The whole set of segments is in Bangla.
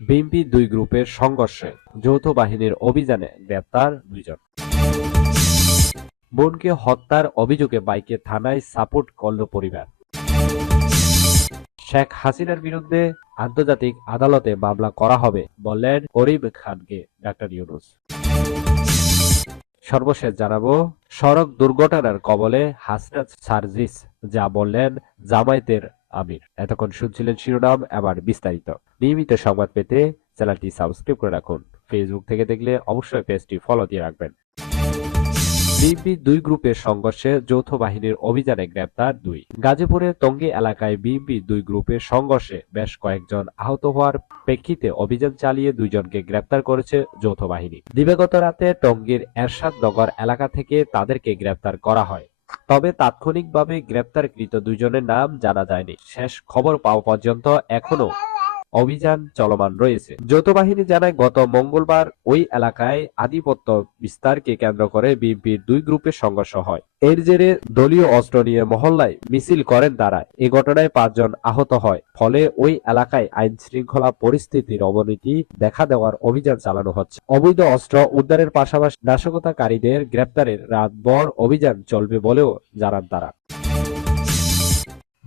বিএনপি দুই গ্রুপের সংঘর্ষে যৌথ বাহিনীর অভিযানে গ্রেপ্তার 2 জন। বোনকে হত্যার অভিযোগে বাইকে থানায় সাপোর্ট করল পরিবার। শেখ হাসিনার বিরুদ্ধে আন্তর্জাতিক আদালতে মামলা করা হবে বললেন করিম খানকে ডাক্তার ইউনূস। সর্বশেষ জানাবো, সড়ক দুর্ঘটনার কবলে হাসনাত সার্জিস, যা বললেন জামায়াতের আমির। এতক্ষণ শুনছিলেন শিরোনাম, এবার বিস্তারিত। নিয়মিত সংবাদ পেতে চ্যানেলটি সাবস্ক্রাইব করে রাখুন। ফেসবুক থেকে দেখলে অবশ্যই পেজটি ফলো দিয়ে রাখবেন। বিএনপি দুই গ্রুপের সংঘর্ষে যৌথ বাহিনীর অভিযানে গ্রেপ্তার 2। গাজীপুরের টঙ্গী এলাকায় বিএনপি দুই গ্রুপের সংঘর্ষে বেশ কয়েকজন আহত হওয়ার প্রেক্ষিতে অভিযান চালিয়ে 2 জনকে গ্রেপ্তার করেছে যৌথ বাহিনী। দিবাগত রাতে টঙ্গীর এরশাদনগর এলাকা থেকে তাদেরকে গ্রেপ্তার করা হয়। তবে তাৎক্ষণিকভাবে গ্রেপ্তারকৃত 2 জনের নাম জানা যায়নি। শেষ খবর পাওয়া পর্যন্ত এখনো অভিযান চলমান রয়েছে। যৌথ বাহিনী জানায়, গত মঙ্গলবার ওই এলাকায় আধিপত্য বিস্তারকে কেন্দ্র করে বিএনপির দুই গ্রুপের সংঘর্ষ হয়। এর জেরে দলীয় অস্ত্র নিয়ে মহল্লায় মিছিল করেন তারা। এ ঘটনায় 5 জন আহত হয়। ফলে ওই এলাকায় আইন শৃঙ্খলা পরিস্থিতির অবনতি দেখা দেওয়ার অভিযান চালানো হচ্ছে। অবৈধ অস্ত্র উদ্ধারের পাশাপাশি নাশকতাকারীদের গ্রেপ্তারের রাতভর অভিযান চলবে বলেও জানান তারা।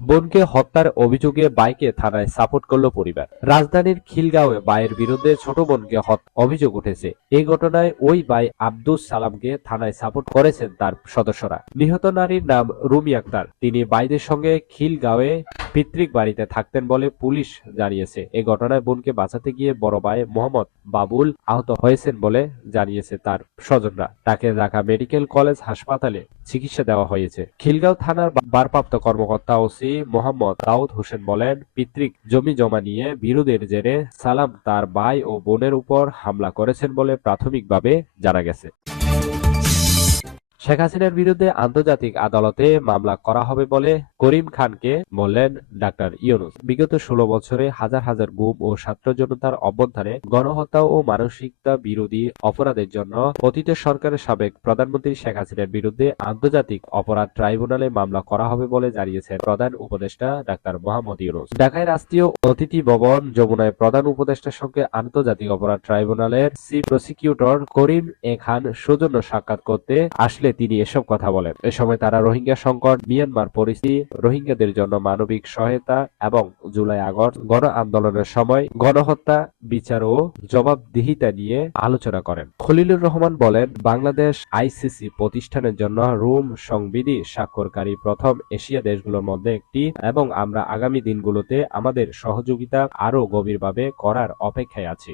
বোনকে হত্যার অভিযোগে বাইকে থানায় সাপোর্ট করল পরিবার। রাজধানীর খিলগাঁওয়ে ভাইয়ের বিরুদ্ধে ছোট বোনকে অভিযোগ উঠেছে। এই ঘটনায় ওই ভাই আব্দুস সালামকে থানায় সাপোর্ট করেছেন তার সদস্যরা। নিহত নারীর নাম রুমি আক্তার। তিনি ভাইদের সঙ্গে খিলগাঁওয়ে পিতৃক বাড়িতে থাকতেন বলে পুলিশ জানিয়েছে। এই ঘটনায় বোনকে বাঁচাতে গিয়ে বড় ভাই মোহাম্মদ বাবুল আহত হয়েছেন বলে জানিয়েছে তার স্বজনরা। তাকে ঢাকা মেডিকেল কলেজ হাসপাতালে চিকিৎসা দেওয়া হয়েছে। খিলগাঁও থানার ভারপ্রাপ্ত কর্মকর্তা ওসি মোহাম্মদ দাউদ হোসেন বলেন, পিতৃক জমি জমা নিয়ে বিরোধের জেরে সালাম তার ভাই ও বোনের উপর হামলা করেছেন বলে প্রাথমিকভাবে জানা গেছে। শেখ হাসিনার বিরুদ্ধে আন্তর্জাতিক আদালতে মামলা করা হবে বলে করিম খানকে বললেন ডাক্তার ইউনূস। বিগত 16 বছরে হাজার হাজার গুম ও ছাত্র জনতার অভ্যুত্থানে, গণহত্যা ও মানসিকতা বিরোধী অপরাধের জন্য পতিত সরকারের সাবেক প্রধানমন্ত্রী শেখ হাসিনার বিরুদ্ধে আন্তর্জাতিক অপরাধ ট্রাইব্যুনালে মামলা করা হবে বলে জানিয়েছেন প্রধান উপদেষ্টা ডাক্তার মোহাম্মদ ইউনূস। ঢাকায় রাষ্ট্রীয় অতিথি ভবন যমুনায় প্রধান উপদেষ্টার সঙ্গে আন্তর্জাতিক অপরাধ ট্রাইব্যুনালের চিফ প্রসিকিউটর করিম এ খান সৌজন্য সাক্ষাৎ করতে আসলে তিনি এসব কথা বলেন। এ সময় তারা রোহিঙ্গা সংকট, মিয়ানমার পরিস্থিতি, রোহিঙ্গাদের জন্য মানবিক সহায়তা এবং জুলাই আগস্ট গণ আন্দোলনের সময় গণহত্যা, বিচার ও জবাবদিহিতা নিয়ে আলোচনা করেন। খলিলুর রহমান বলেন, বাংলাদেশ আইসিসি প্রতিষ্ঠানের জন্য রোম সংবিধি স্বাক্ষরকারী প্রথম এশিয়া দেশগুলোর মধ্যে একটি এবং আমরা আগামী দিনগুলোতে আমাদের সহযোগিতা আরও গভীরভাবে করার অপেক্ষায় আছি।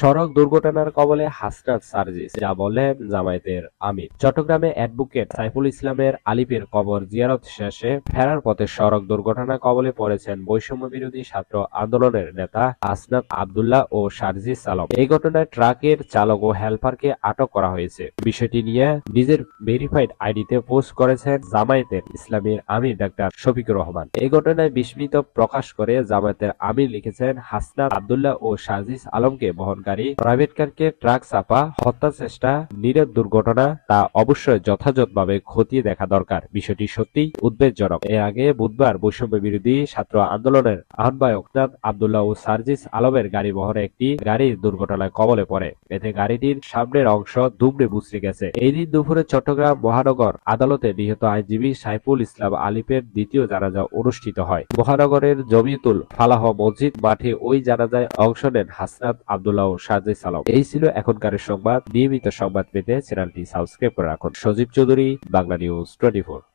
সড়ক দুর্ঘটনার কবলে হাসনাত সার্জিস, যা বললেন জামায়াতের আমির। চট্টগ্রামে অ্যাডভোকেট সাইফুল ইসলামের আলিপের কবর জিয়ারত শেষে ফেরার পথে সড়ক দুর্ঘটনার কবলে পড়েছেন বৈষম্য বিরোধী ছাত্র আন্দোলনের নেতা হাসনাত আব্দুল্লাহ ও সার্জিস আলম। এই ঘটনায় ট্রাকের চালক ও হেলপারকে আটক করা হয়েছে। বিষয়টি নিয়ে নিজের ভেরিফাইড আইডিতে পোস্ট করেছেন জামায়াতের ইসলামীর আমির ডাক্তার শফিকুর রহমান। এই ঘটনায় বিস্মিত প্রকাশ করে জামায়াতের আমির লিখেছেন, হাসনাত আব্দুল্লাহ ও সার্জিস আলমকে বহনকারী প্রাইভেট কারকে ট্রাক চাপা হত্যা চেষ্টা নীরব দুর্ঘটনা, তা অবশ্যই যথাযথভাবে খতিয়ে দেখা দরকার। বিষয়টি সত্যিই উদ্বেগজনক। এর আগে বুধবার বৈষম্য বিরোধী ছাত্র আন্দোলনের আহ্বায়ক হাসনাত আব্দুল্লাহ ও সার্জিস আলমের গাড়ি বহরে একটি গাড়ির দুর্ঘটনায় কবলে পড়ে। এতে গাড়িটির সামনের অংশ দুমড়ে মুচড়ে গেছে। এই দিন দুপুরে চট্টগ্রাম মহানগর আদালতে নিহত আইনজীবী সাইফুল ইসলাম আলিপের দ্বিতীয় জানাজা অনুষ্ঠিত হয়। মহানগরের জমিয়তুল ফালাহ মসজিদ মাঠে ওই জানাজায় অংশ নেন হাসনাত আব্দুল্লাহ ও সার্জিস আলম। এই ছিল এখনকার সংবাদ। নিয়মিত সংবাদ পেতে চ্যানেলটি সাবস্ক্রাইব করে রাখুন। সজীব চৌধুরী, বাংলা নিউজ 24।